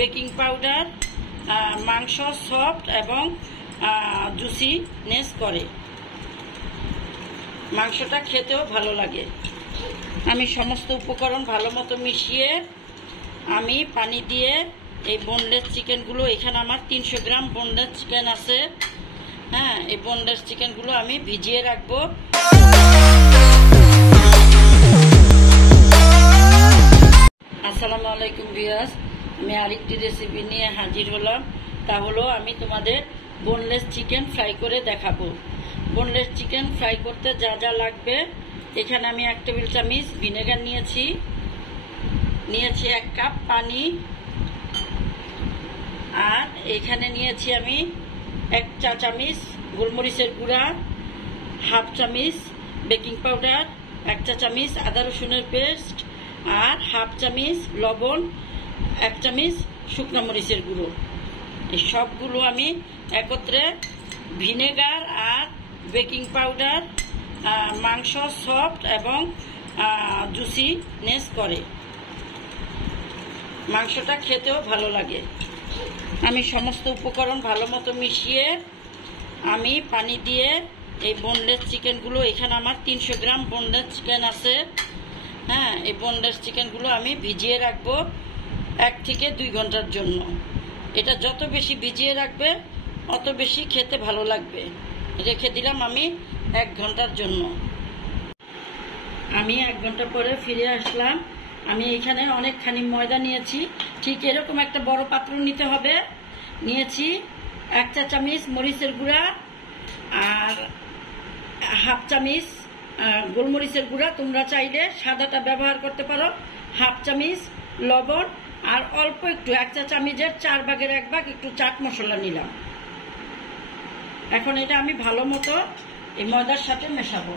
Baking powder মাংস soft এবং juiciness করে। মাংসটা খেতেও ভালো লাগে। আমি সমস্ত উপকরণ ভালো মতো মিশিয়ে আমি পানি দিয়ে এই বোনলেস চিকেনগুলো, এখানে আমার 300 গ্রাম বোনলেস চিকেন আছে। হ্যাঁ, এই বোনলেস চিকেনগুলো আমি ভিজিয়ে রাখবো। আসসালামু আলাইকুম ভিউয়ার্স, আমি আরেকটি রেসিপি নিয়ে হাজির হলাম। তা হলো আমি তোমাদের বোনলেস চিকেন ফ্রাই করে দেখাবো। বোনলেস চিকেন ফ্রাই করতে যা যা লাগবে, এখানে আমি 1 টেবিল চামচ ভিনেগার নিয়েছি 1 কাপ পানি, আর এখানে নিয়েছি আমি 1 চা চামচ গোলমরিচের গুঁড়া, 1/2 চামচ বেকিং পাউডার, 1 চা চামচ আদা রসুনের পেস্ট, আর 1/2 চামচ লবণ, 1 চামচ শুকনো মরিচের গুঁড়ো। এই সবগুলো আমি একত্রে ভিনেগার আর বেকিং পাউডার মাংস সফট এবং জুসিনেস করে। মাংসটা খেতেও ভালো লাগে। আমি সমস্ত উপকরণ ভালো মতো মিশিয়ে আমি পানি দিয়ে এই বোনলেস চিকেনগুলো, এখানে আমার 300 গ্রাম বোনলেস চিকেন আছে। হ্যাঁ, এই বোনলেস চিকেনগুলো আমি ভিজিয়ে রাখবো 1 থেকে 2 ঘন্টার জন্য। এটা যত বেশি ভিজিয়ে রাখবে অত বেশি খেতে ভালো লাগবে। রেখে দিলাম আমি 1 ঘন্টার জন্য। আমি 1 ঘন্টা পরে ফিরে আসলাম। আমি এখানে অনেকখানি ময়দা নিয়েছি। ঠিক এরকম একটা বড় পাত্র নিতে হবে। নিয়েছি 1 চা চামচ মরিচের গুঁড়া, আর 1/2 চামচ গোলমরিচের গুঁড়া, তোমরা চাইলে সাদাটা ব্যবহার করতে পারো, 1/2 চামচ লবণ, আর অল্প একটু 1 চা চামচের 4 ভাগের 1 ভাগ একটু চাট মশলা নিলাম। এখন এটা আমি ভালো মতো এই ময়দার সাথে মেশাবো।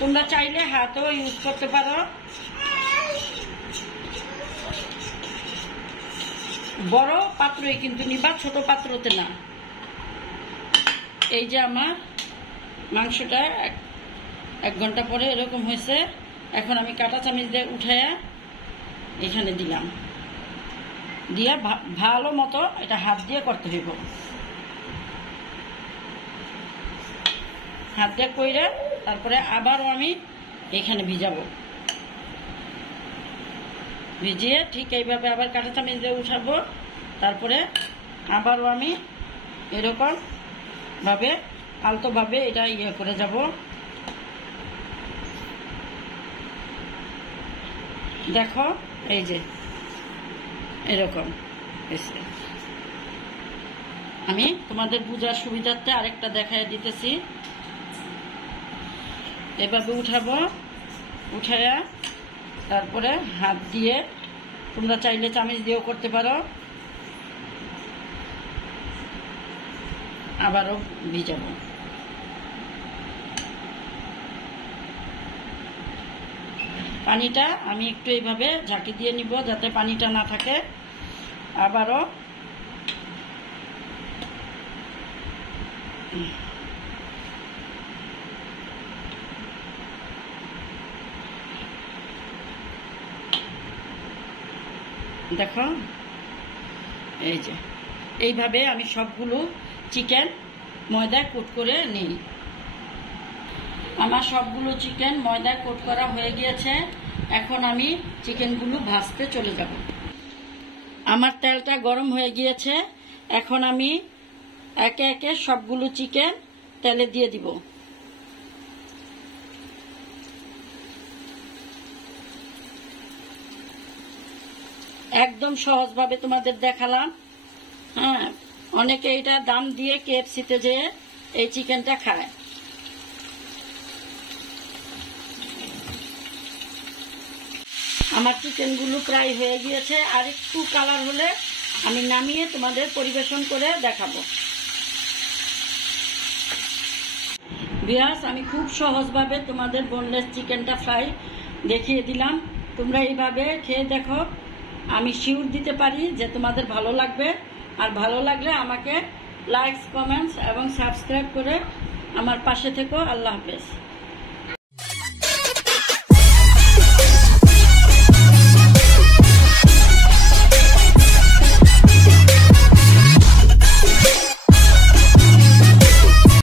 তোমরা চাইলে হাতও ইউজ করতে পারো। বড় পাত্রই কিন্তু নিবা, ছোট পাত্রতে না। এই যে আমার মাংসটা 1 ঘন্টা পরে এরকম হয়েছে। এখন আমি কাঁটা চামচ দিয়ে উঠাইয়া এখানে দিলাম, দিয়ে ভালো মতো এটা হাত দিয়ে করতে হইব। হাত দিয়ে কইরা তারপরে আবারও আমি এখানে ভিজাবো। ভিজিয়ে ঠিক এইভাবে আবার কাঁটা চামচ দিয়ে উঠাবো। তারপরে আবারও আমি এরকম ভাবে আলতোভাবে এটা করে যাব। দেখো, এই যে এরকম হয়েছে। আমি তোমাদের বোঝার সুবিধার্থে আরেকটা দেখাই দিতেছি। এভাবে উঠাবো, উঠাইয়া তারপরে হাত দিয়ে, তোমরা চাইলে চামচ দিয়েও করতে পারো, আবারও ভিজাবো। পানিটা আমি একটু এইভাবে ঝাঁকি দিয়ে নিব যাতে পানিটা না থাকে। আবারও দেখো, এই যে এইভাবে আমি সবগুলো চিকেন ময়দায় কোট করে নিই। আমার সবগুলো চিকেন ময়দায় কোট করা হয়ে গিয়েছে। এখন আমি চিকেনগুলো ভাজতে চলে যাব। আমার তেলটা গরম হয়ে গিয়েছে। এখন আমি একে একে সবগুলো চিকেন তেলে দিয়ে দিব। একদম সহজভাবে তোমাদের দেখালাম। হ্যাঁ, অনেকে এটা দাম দিয়ে KFC-তে যে এই চিকেনটা খায়। আমার চিকেনগুলো প্রায় হয়ে গিয়েছে। আর একটু কালার হলে আমি নামিয়ে তোমাদের পরিবেশন করে দেখাবো। ভিউয়ার্স, আমি খুব সহজভাবে তোমাদের বোনলেস চিকেনটা ফ্রাই দেখিয়ে দিলাম। তোমরা এইভাবে খেয়ে দেখো। আমি শিওর দিতে পারি যে তোমাদের ভালো লাগবে। আর ভালো লাগলে আমাকে লাইক, কমেন্টস এবং সাবস্ক্রাইব করে আমার পাশে থেকো। আল্লাহ হাফেজ।